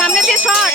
সামনে দিয়ে শট।